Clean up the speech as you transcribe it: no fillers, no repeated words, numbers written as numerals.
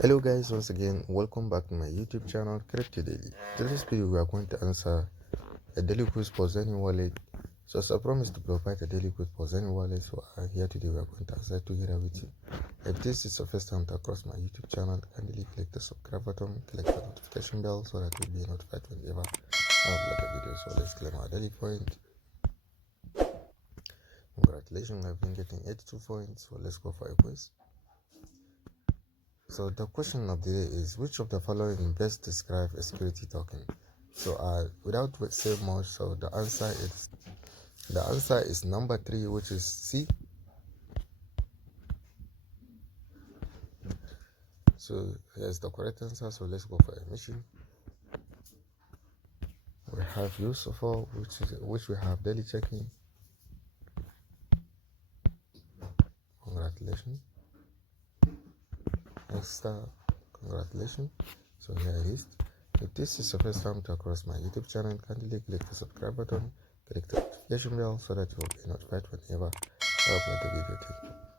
Hello guys, once again welcome back to my YouTube channel Crypto Daily. In this video we are going to answer a daily quiz for XENEA Wallet. So as I promised to provide a daily quiz for XENEA Wallet, so here today we are going to answer together with you. If this is your first time to cross my YouTube channel, kindly click the subscribe button, click the notification bell so that you'll be notified whenever I upload a video. So let's claim our daily point. Congratulations, I've been getting 82 points, so let's go for a quiz. So the question of the day is, which of the following best describe a security token? So without saying much, so the answer is number 3, which is C. So here's the correct answer. So let's go for a mission. We have Yusufa, which we have daily checking. Congratulations. Next congratulations. So here it is. If this is your first time to cross my YouTube channel, kindly click the subscribe button, click the notification bell so that you will be notified whenever I upload the video.